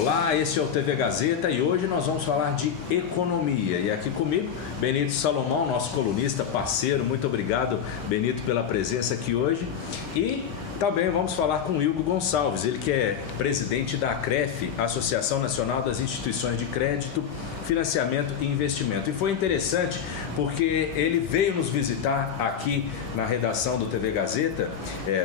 Olá, esse é o TV Gazeta e hoje nós vamos falar de economia. E aqui comigo, Benito Salomão, nosso colunista, parceiro. Muito obrigado, Benito, pela presença aqui hoje. E também vamos falar com o Hugo Gonçalves, ele que é presidente da ACREF, Associação Nacional das Instituições de Crédito, Financiamento e Investimento. E foi interessante porque ele veio nos visitar aqui na redação do TV Gazeta,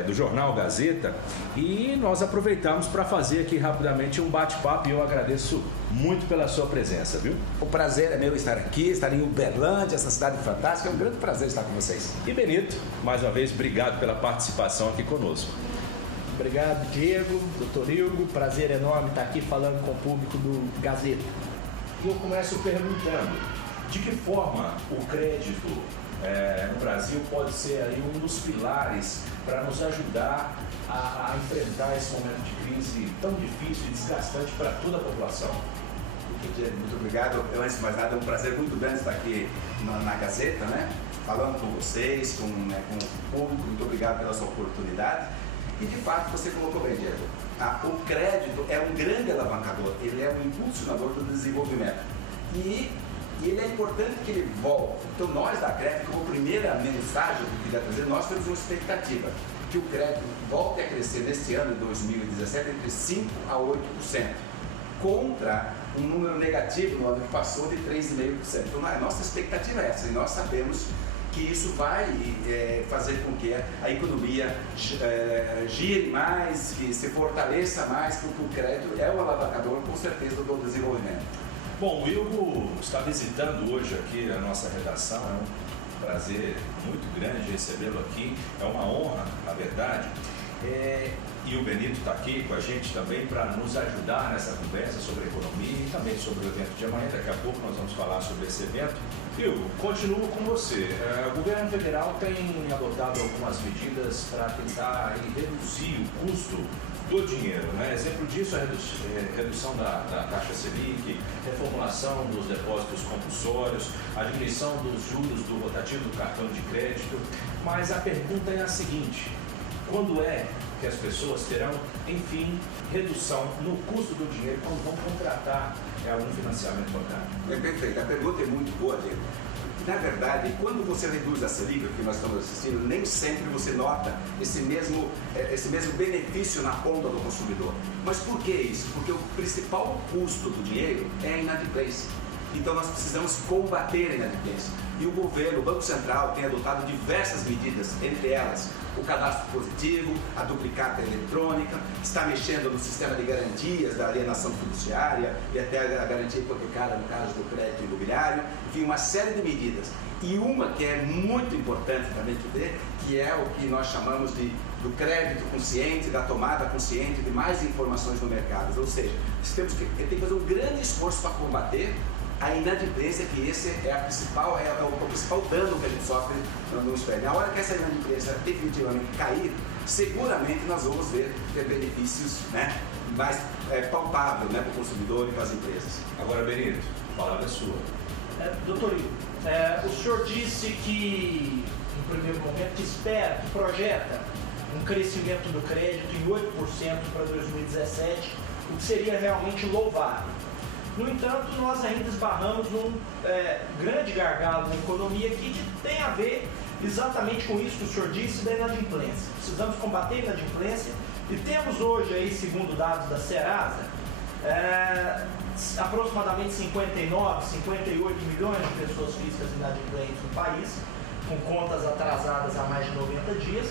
do Jornal Gazeta, e nós aproveitamos para fazer aqui rapidamente um bate-papo e eu agradeço muito pela sua presença, viu? O prazer é meu estar aqui, estar em Uberlândia, essa cidade fantástica, é um grande prazer estar com vocês. E Benito, mais uma vez, obrigado pela participação aqui conosco. Obrigado, Diego, doutor Hugo, prazer enorme estar aqui falando com o público do Gazeta. Eu começo perguntando, de que forma o crédito no Brasil pode ser aí um dos pilares para nos ajudar a enfrentar esse momento de crise tão difícil e desgastante para toda a população? Muito obrigado. Antes de mais nada, é um prazer muito grande estar aqui na Gazeta, né? Falando com vocês, com o público. Muito obrigado pela sua oportunidade. E de fato, você colocou bem, Diego. O crédito é um grande alavancador, ele é um impulsionador do desenvolvimento. E ele é importante que ele volte. Então nós da CREF, como primeira mensagem que eu queria trazer, nós temos uma expectativa que o crédito volte a crescer neste ano de 2017 entre 5% a 8%, contra um número negativo no ano que passou de 3,5%. Então a nossa expectativa é essa, e nós sabemos que isso vai fazer com que a economia gire mais, que se fortaleça mais, porque o crédito é um alavancador, com certeza, do desenvolvimento. Bom, o Hugo está visitando hoje aqui a nossa redação, é um prazer muito grande recebê-lo aqui, é uma honra, na verdade. E o Benito está aqui com a gente também para nos ajudar nessa conversa sobre economia e também sobre o evento de amanhã. Daqui a pouco nós vamos falar sobre esse evento. Hugo, continuo com você. O governo federal tem adotado algumas medidas para tentar reduzir o custo do dinheiro, né? Exemplo disso é a redução da taxa Selic, reformulação dos depósitos compulsórios, a diminuição dos juros do rotativo do cartão de crédito. Mas a pergunta é a seguinte: quando é que as pessoas terão, enfim, redução no custo do dinheiro quando vão contratar algum financiamento bancário? É perfeito, a pergunta é muito boa, Diego. Na verdade, quando você reduz a Selic, que nós estamos assistindo, nem sempre você nota esse mesmo benefício na ponta do consumidor. Mas por que isso? Porque o principal custo do dinheiro é a inadimplência. Então nós precisamos combater a inadimplência. E o governo, o Banco Central, tem adotado diversas medidas, entre elas o cadastro positivo, a duplicata eletrônica, está mexendo no sistema de garantias da alienação fiduciária e até a garantia hipotecária no caso do crédito imobiliário, enfim, uma série de medidas. E uma que é muito importante também de ver, que é o que nós chamamos do crédito consciente, da tomada consciente de mais informações no mercado. Ou seja, tem que fazer um grande esforço para combater a inadimplência, que esse é o principal dano que a gente sofre no espelho. Na hora que essa inadimplência definitivamente cair, seguramente nós vamos ter benefícios, né, mais palpáveis, né, para o consumidor e para as empresas. Agora, Benito, a palavra é sua. Doutor Hugo, o senhor disse que, no primeiro momento, que espera, que projeta um crescimento do crédito em 8% para 2017, o que seria realmente louvável. No entanto, nós ainda esbarramos num grande gargalo na economia que tem a ver exatamente com isso que o senhor disse da inadimplência. Precisamos combater a inadimplência e temos hoje, aí, segundo dados da Serasa, aproximadamente 59, 58 milhões de pessoas físicas inadimplentes no país, com contas atrasadas há mais de 90 dias,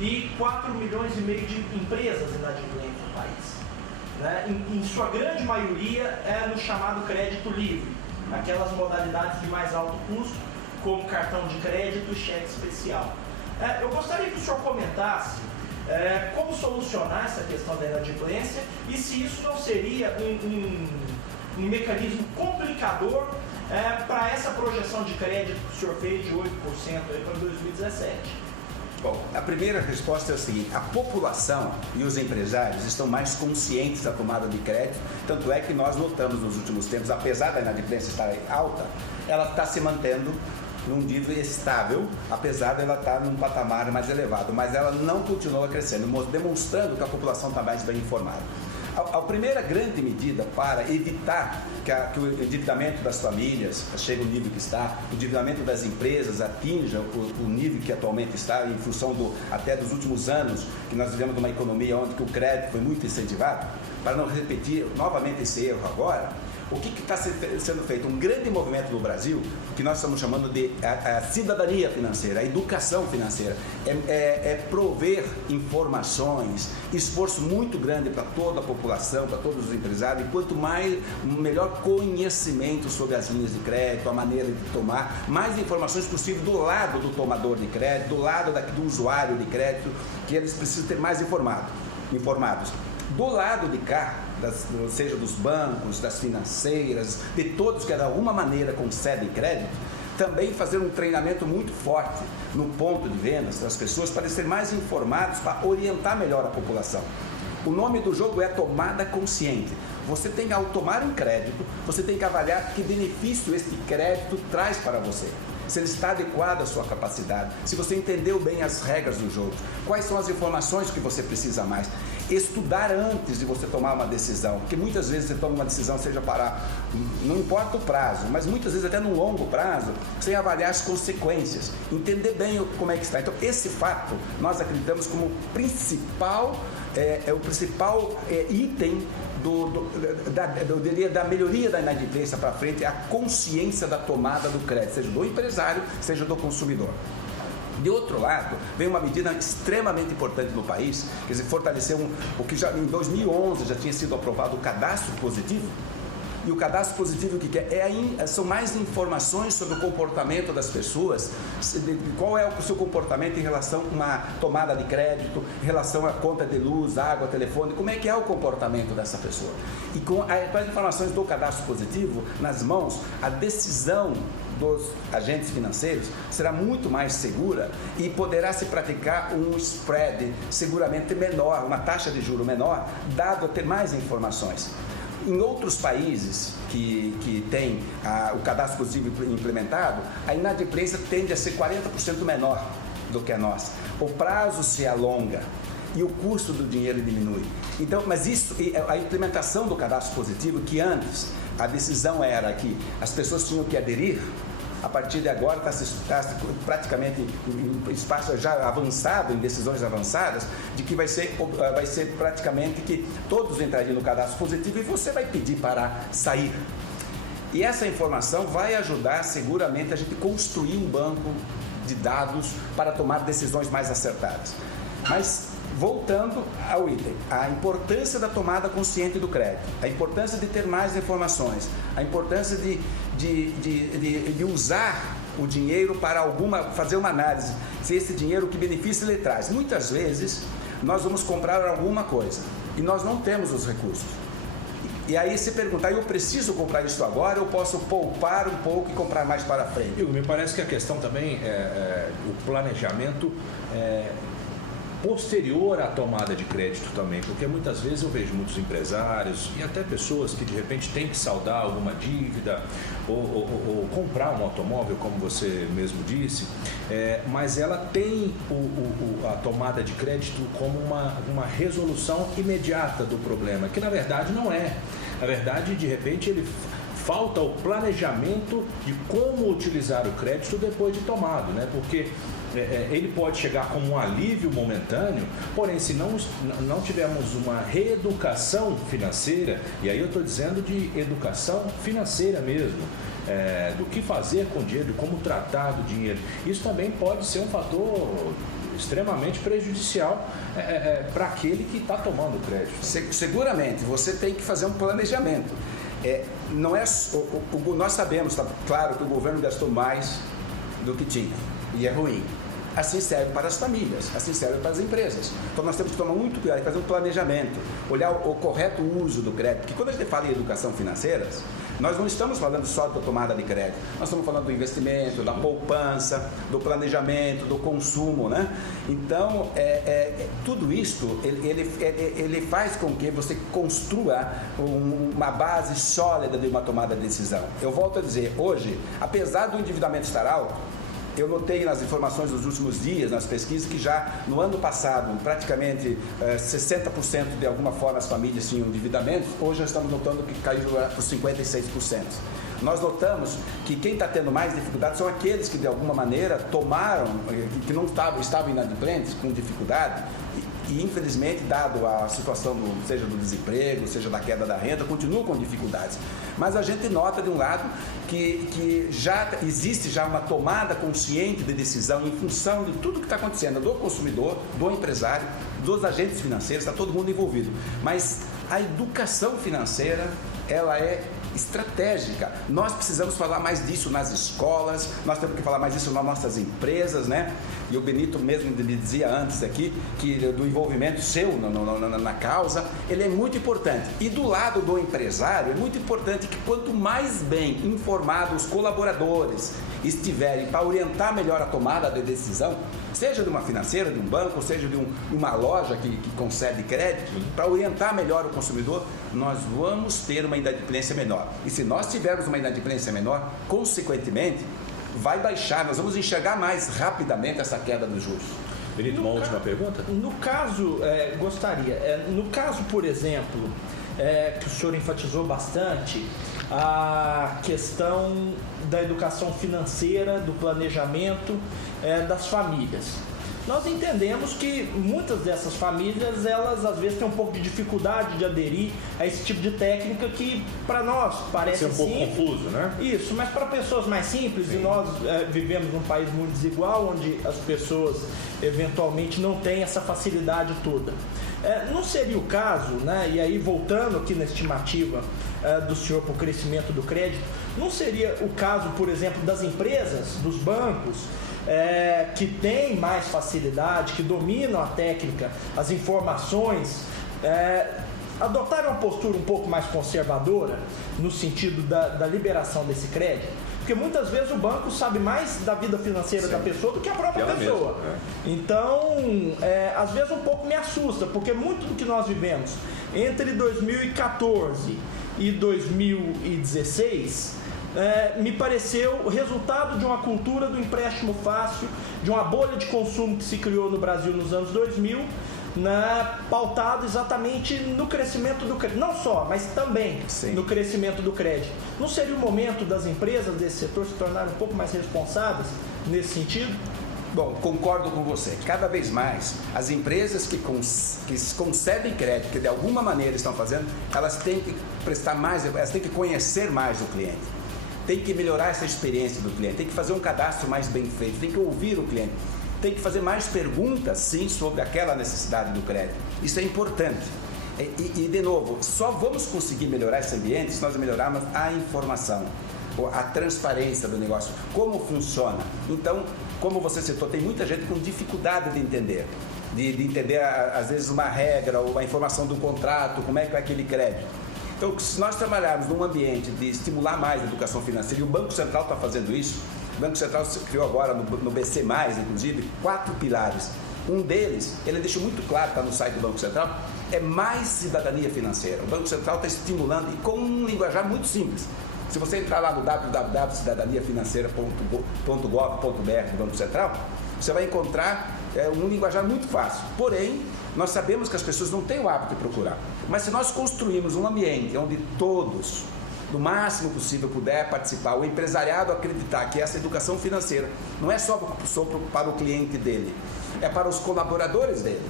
e 4 milhões e meio de empresas inadimplentes no país. Em sua grande maioria é no chamado crédito livre, aquelas modalidades de mais alto custo, como cartão de crédito e cheque especial. Eu gostaria que o senhor comentasse como solucionar essa questão da inadimplência e se isso não seria um mecanismo complicador para essa projeção de crédito que o senhor fez de 8% para 2017. Bom, a primeira resposta é a seguinte: a população e os empresários estão mais conscientes da tomada de crédito, tanto é que nós notamos nos últimos tempos, apesar da inadimplência estar alta, ela está se mantendo num nível estável, apesar dela estar num patamar mais elevado, mas ela não continua crescendo, demonstrando que a população está mais bem informada. A primeira grande medida para evitar que o endividamento das famílias chegue ao nível que está, o endividamento das empresas atinja o nível que atualmente está, em função até dos últimos anos, que nós vivemos numa economia onde o crédito foi muito incentivado, para não repetir novamente esse erro agora. O que está sendo feito? Um grande movimento no Brasil, que nós estamos chamando de a cidadania financeira, a educação financeira. É prover informações, esforço muito grande para toda a população, para todos os empresários, e quanto melhor conhecimento sobre as linhas de crédito, a maneira de tomar, mais informações possível do lado do tomador de crédito, do lado do usuário de crédito, que eles precisam ter mais informados. Do lado de cá, seja dos bancos, das financeiras, de todos que de alguma maneira concedem crédito, também fazer um treinamento muito forte no ponto de vendas das pessoas para serem mais informados, para orientar melhor a população. O nome do jogo é tomada consciente. Você tem que, ao tomar um crédito, você tem que avaliar que benefício este crédito traz para você. Se ele está adequado à sua capacidade, se você entendeu bem as regras do jogo, quais são as informações que você precisa mais. Estudar antes de você tomar uma decisão, porque muitas vezes você toma uma decisão, seja para, não importa o prazo, mas muitas vezes até no longo prazo, sem avaliar as consequências, entender bem como é que está. Então esse fato, nós acreditamos como principal, o principal item da melhoria da inadimplência para frente, é a consciência da tomada do crédito, seja do empresário, seja do consumidor. De outro lado, vem uma medida extremamente importante no país, quer dizer, fortalecer o que já em 2011 já tinha sido aprovado o cadastro positivo. E o cadastro positivo, o que é? São mais informações sobre o comportamento das pessoas, qual é o seu comportamento em relação a uma tomada de crédito, em relação à conta de luz, água, telefone, como é que é o comportamento dessa pessoa. E com as informações do cadastro positivo nas mãos, a decisão dos agentes financeiros será muito mais segura e poderá se praticar um spread seguramente menor, uma taxa de juro menor, dado a ter mais informações. Em outros países que têm o cadastro positivo implementado, a inadimplência tende a ser 40% menor do que a nossa. O prazo se alonga e o custo do dinheiro diminui. Então, mas isso, a implementação do cadastro positivo, que antes a decisão era que as pessoas tinham que aderir, a partir de agora está praticamente em espaço já avançado, em decisões avançadas, de que vai ser praticamente que todos entrariam no cadastro positivo e você vai pedir para sair. E essa informação vai ajudar seguramente a gente construir um banco de dados para tomar decisões mais acertadas. Mas voltando ao item, a importância da tomada consciente do crédito, a importância de ter mais informações, a importância de usar o dinheiro para fazer uma análise, se esse dinheiro, que benefício ele traz. Muitas vezes nós vamos comprar alguma coisa e nós não temos os recursos. E aí se perguntar, eu preciso comprar isso agora, eu posso poupar um pouco e comprar mais para frente? Me parece que a questão também é o planejamento posterior à tomada de crédito também, porque muitas vezes eu vejo muitos empresários e até pessoas que de repente têm que saldar alguma dívida ou comprar um automóvel, como você mesmo disse, mas ela tem a tomada de crédito como uma resolução imediata do problema, que na verdade não é. Na verdade, de repente, falta o planejamento de como utilizar o crédito depois de tomado, né? Porque ele pode chegar como um alívio momentâneo, porém, se não tivermos uma reeducação financeira, e aí eu estou dizendo de educação financeira mesmo, do que fazer com o dinheiro, de como tratar do dinheiro, isso também pode ser um fator extremamente prejudicial para aquele que está tomando crédito. Seguramente, você tem que fazer um planejamento. Não é, nós sabemos, tá claro, que o governo gastou mais do que tinha, e é ruim. Assim serve para as famílias, assim serve para as empresas. Então nós temos que tomar muito cuidado, fazer um planejamento, olhar o correto uso do crédito. Porque quando a gente fala em educação financeira, nós não estamos falando só da tomada de crédito, nós estamos falando do investimento, da poupança, do planejamento, do consumo, né? Então, tudo isso, ele faz com que você construa uma base sólida de uma tomada de decisão. Eu volto a dizer, hoje, apesar do endividamento estar alto, Eu notei nas informações dos últimos dias, nas pesquisas, que já no ano passado, praticamente 60% de alguma forma as famílias tinham endividamentos. Hoje já estamos notando que caiu para 56%. Nós notamos que quem está tendo mais dificuldade são aqueles que de alguma maneira tomaram, que não estavam inadimplentes, com dificuldade, e infelizmente, dado a situação seja do desemprego, seja da queda da renda, continuam com dificuldades. Mas a gente nota de um lado que já existe já uma tomada consciente de decisão em função de tudo que está acontecendo, do consumidor, do empresário, dos agentes financeiros, está todo mundo envolvido. Mas a educação financeira, ela é estratégica. Nós precisamos falar mais disso nas escolas, nós temos que falar mais disso nas nossas empresas, né? E o Benito mesmo me dizia antes aqui que do envolvimento seu na causa, ele é muito importante. E do lado do empresário, é muito importante que quanto mais bem informados os colaboradores estiverem para orientar melhor a tomada de decisão, seja de uma financeira, de um banco, seja de uma loja que concede crédito, para orientar melhor o consumidor, nós vamos ter uma inadimplência menor. E se nós tivermos uma inadimplência menor, consequentemente, vai baixar, nós vamos enxergar mais rapidamente essa queda dos juros. Benito, uma última pergunta? No caso, no caso, por exemplo, que o senhor enfatizou bastante, a questão da educação financeira, do planejamento das famílias. Nós entendemos que muitas dessas famílias, elas às vezes têm um pouco de dificuldade de aderir a esse tipo de técnica que para nós parece simples. Um pouco confuso, né? Isso, mas para pessoas mais simples, sim. E nós vivemos num país muito desigual, onde as pessoas eventualmente não têm essa facilidade toda. Não seria o caso, né? E aí voltando aqui na estimativa do senhor para o crescimento do crédito, não seria o caso, por exemplo, das empresas, dos bancos, que têm mais facilidade, que dominam a técnica, as informações, adotarem uma postura um pouco mais conservadora no sentido da liberação desse crédito? Porque muitas vezes o banco sabe mais da vida financeira, sim, da pessoa do que a própria pessoa. Mesmo, Então, às vezes um pouco me assusta, porque muito do que nós vivemos entre 2014 e 2016 me pareceu o resultado de uma cultura do empréstimo fácil, de uma bolha de consumo que se criou no Brasil nos anos 2000, pautado exatamente no crescimento do crédito, não só, mas também, sim, no crescimento do crédito. Não seria o momento das empresas desse setor se tornarem um pouco mais responsáveis nesse sentido? Bom, concordo com você. Cada vez mais, as empresas que concedem crédito, que de alguma maneira estão fazendo, elas têm que prestar mais, elas têm que conhecer mais o cliente. Tem que melhorar essa experiência do cliente, tem que fazer um cadastro mais bem feito, tem que ouvir o cliente. Tem que fazer mais perguntas, sim, sobre aquela necessidade do crédito. Isso é importante. E de novo, só vamos conseguir melhorar esse ambiente se nós melhorarmos a informação, a transparência do negócio, como funciona. Então, como você citou, tem muita gente com dificuldade de entender. De entender, às vezes, uma regra ou uma informação do contrato, como é que é aquele crédito. Então, se nós trabalharmos num ambiente de estimular mais a educação financeira, e o Banco Central está fazendo isso, o Banco Central criou agora no BC+, inclusive, 4 pilares. Um deles, ele deixou muito claro, está no site do Banco Central, é mais cidadania financeira. O Banco Central está estimulando, e com um linguajar muito simples. Se você entrar lá no www.cidadaniafinanceira.gov.br do Banco Central, você vai encontrar um linguajar muito fácil. Porém, nós sabemos que as pessoas não têm o hábito de procurar. Mas se nós construirmos um ambiente onde todos, no máximo possível, puder participar, o empresariado acreditar que essa educação financeira não é só para o cliente dele, é para os colaboradores dele.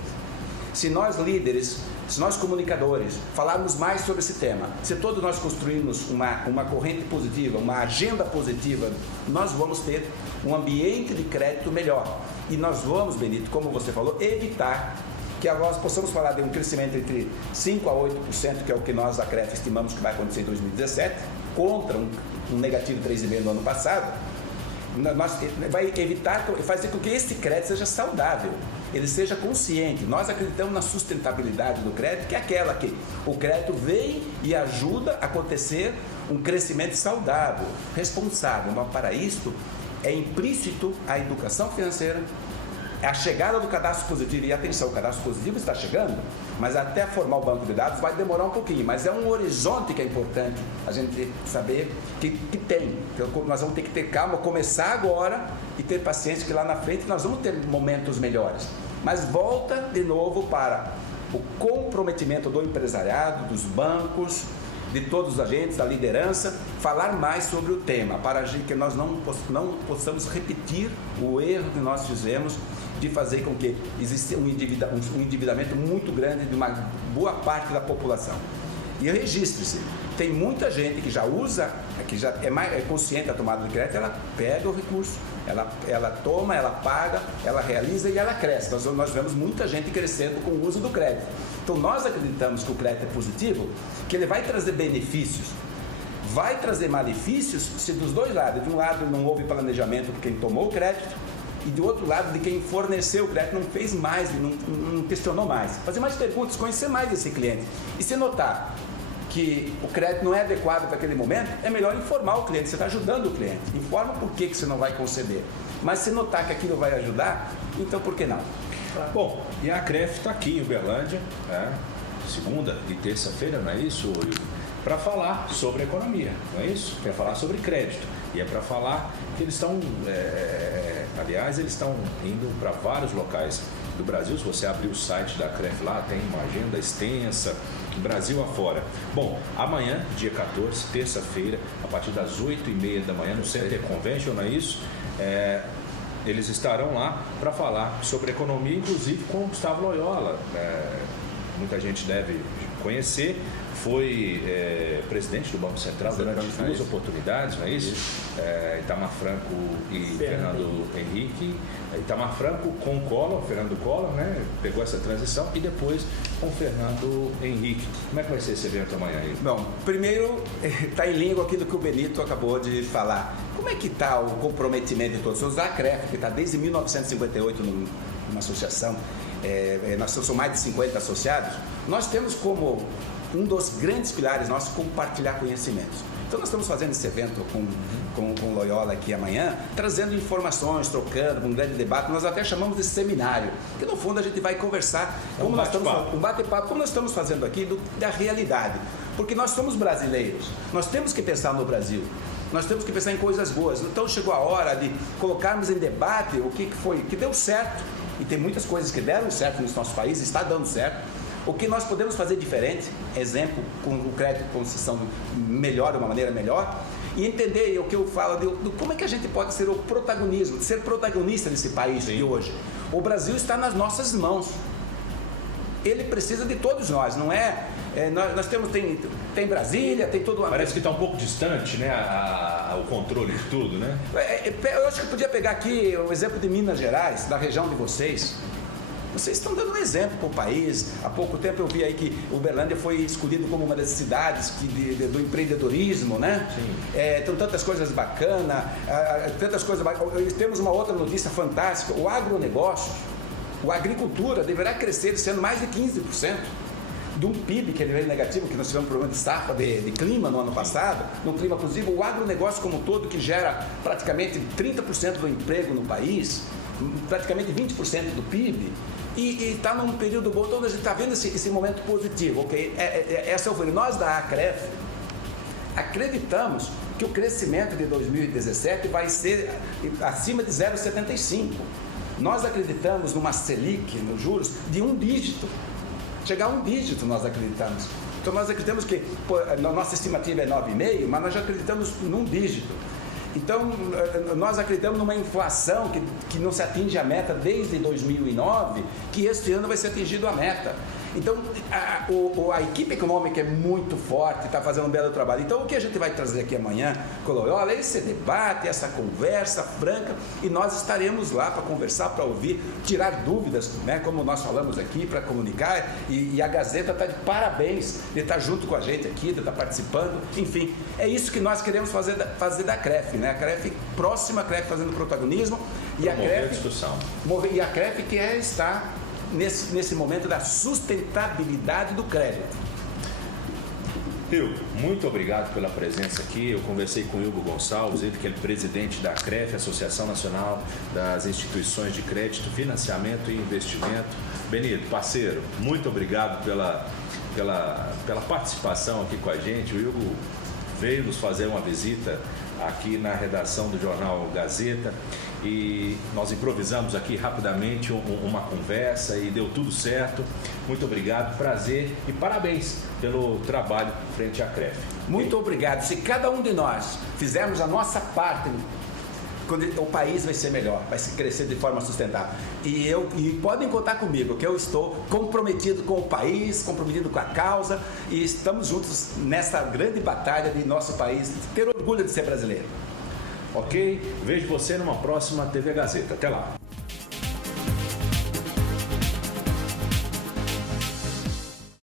Se nós líderes, se nós comunicadores falarmos mais sobre esse tema, se todos nós construirmos uma corrente positiva, uma agenda positiva, nós vamos ter um ambiente de crédito melhor. E nós vamos, Benito, como você falou, evitar que nós possamos falar de um crescimento entre 5% a 8%, que é o que nós da CREF estimamos que vai acontecer em 2017, contra um negativo 3,5% no ano passado. Nós vai evitar, fazer com que esse crédito seja saudável, ele seja consciente. Nós acreditamos na sustentabilidade do crédito, que é aquela que o crédito vem e ajuda a acontecer um crescimento saudável, responsável. Mas para isso é implícito a educação financeira, a chegada do cadastro positivo, e atenção, o cadastro positivo está chegando, mas até formar o banco de dados vai demorar um pouquinho, mas é um horizonte que é importante a gente saber que tem. Então, nós vamos ter que ter calma, começar agora e ter paciência, que lá na frente nós vamos ter momentos melhores. Mas volta de novo para o comprometimento do empresariado, dos bancos, de todos os agentes, da liderança, falar mais sobre o tema, para que nós não possamos repetir o erro que nós fizemos de fazer com que exista um endividamento muito grande de uma boa parte da população. E registre-se, tem muita gente que já usa, que já é consciente da tomada de crédito, ela pega o recurso, ela toma, ela paga, ela realiza e ela cresce. Nós vemos muita gente crescendo com o uso do crédito. Então nós acreditamos que o crédito é positivo, que ele vai trazer benefícios, vai trazer malefícios se dos dois lados. De um lado não houve planejamento de quem tomou o crédito, e do outro lado de quem forneceu o crédito não fez mais, não questionou mais. Fazer mais perguntas, conhecer mais esse cliente. E se notar que o crédito não é adequado para aquele momento, é melhor informar o cliente. Você está ajudando o cliente. Informa por que você não vai conceder. Mas se notar que aquilo vai ajudar, então por que não? Bom, e a CREF está aqui em Uberlândia, segunda e terça-feira, não é isso, para falar sobre economia, não é isso? Para falar sobre crédito. E é para falar que eles estão, aliás, eles estão indo para vários locais do Brasil. Se você abrir o site da CREF lá, tem uma agenda extensa, Brasil afora. Bom, amanhã, dia 14, terça-feira, a partir das 8h30 da manhã, no Center Convention, não é isso? Eles estarão lá para falar sobre economia, inclusive com o Gustavo Loyola. Muita gente deve conhecer. Foi presidente do Banco Central durante duas oportunidades, não é isso? Itamar Franco e Fernando Henrique. Itamar Franco com o Collor, Fernando Collor, né? Pegou essa transição, e depois com o Fernando Henrique. Como é que vai ser esse evento amanhã aí? Bom, primeiro está em linha com aquilo que o Benito acabou de falar. Como é que está o comprometimento de todos? O CREF, que está desde 1958 numa associação, nós somos mais de 50 associados, nós temos como um dos grandes pilares nossos compartilhar conhecimentos. Então nós estamos fazendo esse evento com o Loyola aqui amanhã, trazendo informações, trocando, um grande debate. Nós até chamamos de seminário, que no fundo a gente vai conversar, um bate-papo, como nós estamos fazendo aqui, da realidade. Porque nós somos brasileiros, nós temos que pensar no Brasil, nós temos que pensar em coisas boas. Então chegou a hora de colocarmos em debate o que foi, que deu certo, e tem muitas coisas que deram certo no nosso país, está dando certo. O que nós podemos fazer diferente, exemplo, com o crédito de concessão melhor, de uma maneira melhor, e entender o que eu falo de como é que a gente pode ser o protagonismo, ser protagonista desse país de hoje. O Brasil está nas nossas mãos. Ele precisa de todos nós, não é? Nós temos, tem Brasília, tem todo... Parece que está um pouco distante, né, o controle de tudo, né? Eu acho que eu podia pegar aqui o exemplo de Minas Gerais, da região de vocês. Vocês estão dando um exemplo para o país. Há pouco tempo eu vi aí que Uberlândia foi escolhido como uma das cidades do empreendedorismo, né? Tem tantas coisas bacanas, tantas coisas bacanas. Temos uma outra notícia fantástica: o agronegócio, a agricultura deverá crescer sendo mais de 15%. De um PIB que ele veio negativo, que nós tivemos um problema de safra de clima no ano passado, no clima positivo, o agronegócio como um todo, que gera praticamente 30% do emprego no país, praticamente 20% do PIB, e está num período bom. Então a gente está vendo esse momento positivo, ok? Essa é o nós da ACREF acreditamos que o crescimento de 2017 vai ser acima de 0,75. Nós acreditamos numa Selic, nos juros, de 1 dígito. Chegar a 1 dígito nós acreditamos. Então nós acreditamos que, a nossa estimativa é 9,5, mas nós já acreditamos num dígito. Então nós acreditamos numa inflação que não se atinge a meta desde 2009, que este ano vai ser atingido a meta. Então a equipe econômica é muito forte, está fazendo um belo trabalho. Então o que a gente vai trazer aqui amanhã, Loyola, é esse debate, essa conversa franca, e nós estaremos lá para conversar, para ouvir, tirar dúvidas, né, como nós falamos aqui, para comunicar, e a Gazeta está de parabéns de estar junto com a gente aqui, de estar participando. Enfim, é isso que nós queremos fazer da CREF, né? A CREF próxima, a CREF fazendo protagonismo, e a CREF discussão. E a CREF que está nesse momento da sustentabilidade do crédito. Hugo, muito obrigado pela presença aqui. Eu conversei com o Hugo Gonçalves, ele que é presidente da CREF, Associação Nacional das Instituições de Crédito, Financiamento e Investimento. Benito, parceiro, muito obrigado pela participação aqui com a gente. O Hugo veio nos fazer uma visita aqui na redação do jornal Gazeta e nós improvisamos aqui rapidamente uma conversa e deu tudo certo. Muito obrigado, prazer e parabéns pelo trabalho frente à CREF. Muito obrigado. Se cada um de nós fizermos a nossa parte, o país vai ser melhor, vai se crescer de forma sustentável. E podem contar comigo, que eu estou comprometido com o país, comprometido com a causa e estamos juntos nessa grande batalha de nosso país, ter orgulho de ser brasileiro. Ok? Vejo você numa próxima TV Gazeta. Até lá.